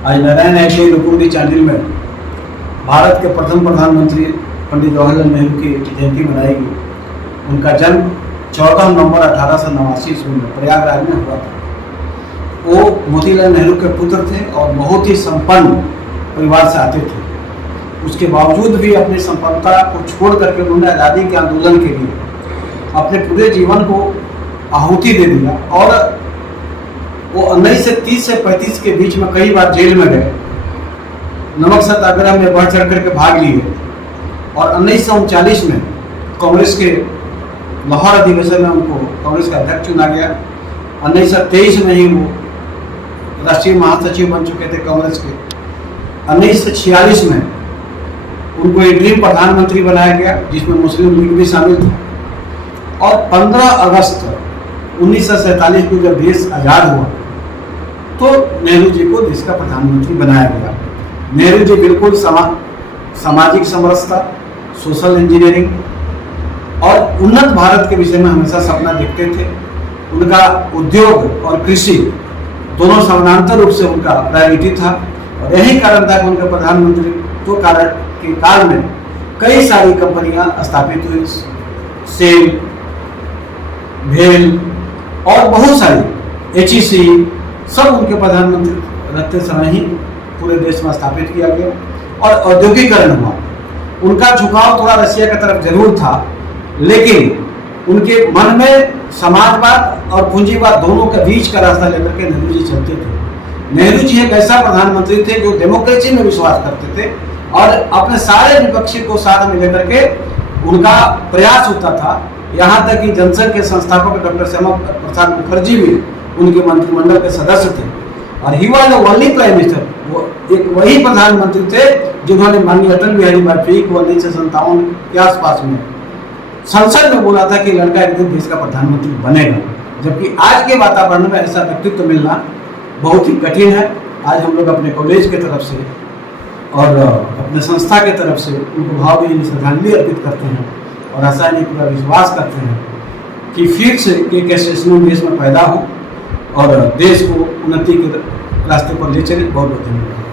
आज नारायण ऐसे रुकूरी चैनल में भारत के प्रथम प्रधानमंत्री पंडित जवाहरलाल नेहरू की जयंती मनाई गई। उनका जन्म 14 नवंबर 1889 ईस्वी में प्रयागराज में हुआ था। वो मोतीलाल नेहरू के पुत्र थे और बहुत ही संपन्न परिवार से आते थे। उसके बावजूद भी अपनी संपन्नता को छोड़ करके उन्होंने आज़ादी के आंदोलन के लिए अपने पूरे जीवन को आहुति दे दिया और वो 1930 से 35 के बीच में कई बार जेल में गए, नमक सत्याग्रह में बढ़ चढ़ करके भाग लिए और 1939 में कांग्रेस के लाहौर अधिवेशन में उनको कांग्रेस का अध्यक्ष चुना गया। 1923 में ही वो राष्ट्रीय महासचिव बन चुके थे कांग्रेस के। 1946 में उनको इंटरिम प्रधानमंत्री बनाया गया जिसमें मुस्लिम लीग भी शामिल था और 15 अगस्त 1947 को जब देश आज़ाद हुआ तो नेहरू जी को देश का प्रधानमंत्री बनाया गया। नेहरू जी बिल्कुल सामाजिक समरसता, सोशल इंजीनियरिंग और उन्नत भारत के विषय में हमेशा सपना देखते थे। उनका उद्योग और कृषि दोनों समानांतर रूप से उनका प्रायोरिटी था और यही कारण था कि उनके प्रधानमंत्री तो के काल में कई सारी कंपनियां स्थापित हुई, सेल, भेल और बहुत सारी HEC सब उनके प्रधानमंत्री रहते समय ही पूरे देश में स्थापित किया गया और औद्योगिकरण हुआ। उनका झुकाव थोड़ा रशिया की तरफ जरूर था, लेकिन उनके मन में समाजवाद और पूंजीवाद दोनों के बीच का रास्ता लेकर के नेहरू जी चलते थे। नेहरू जी एक ऐसा प्रधानमंत्री थे जो डेमोक्रेसी में विश्वास करते थे और अपने सारे विपक्षी को साथ में लेकर के उनका प्रयास होता था। यहाँ तक कि जनसंघ के संस्थापक डॉक्टर श्यामा प्रसाद मुखर्जी भी उनके मंत्रिमंडल के सदस्य थे और he was the only prime minister. वो एक वही प्रधानमंत्री थे जिन्होंने माननीय अटल बिहारी वाजपेयी को 1957 के आसपास में संसद में बोला था कि लड़का एक दिन देश का प्रधानमंत्री बनेगा, जबकि आज के वातावरण में ऐसा व्यक्तित्व मिलना बहुत ही कठिन है। आज हम लोग अपने कॉलेज की तरफ से और अपने संस्था की तरफ से उनको भावभीनी श्रद्धांजलि अर्पित करते हैं और ऐसा नहीं पूरा विश्वास करते हैं कि फिर से एक एसोसिएशन देश में पैदा हो और देश को उन्नति के रास्ते पर ले चले। बहुत बहुत धन्यवाद।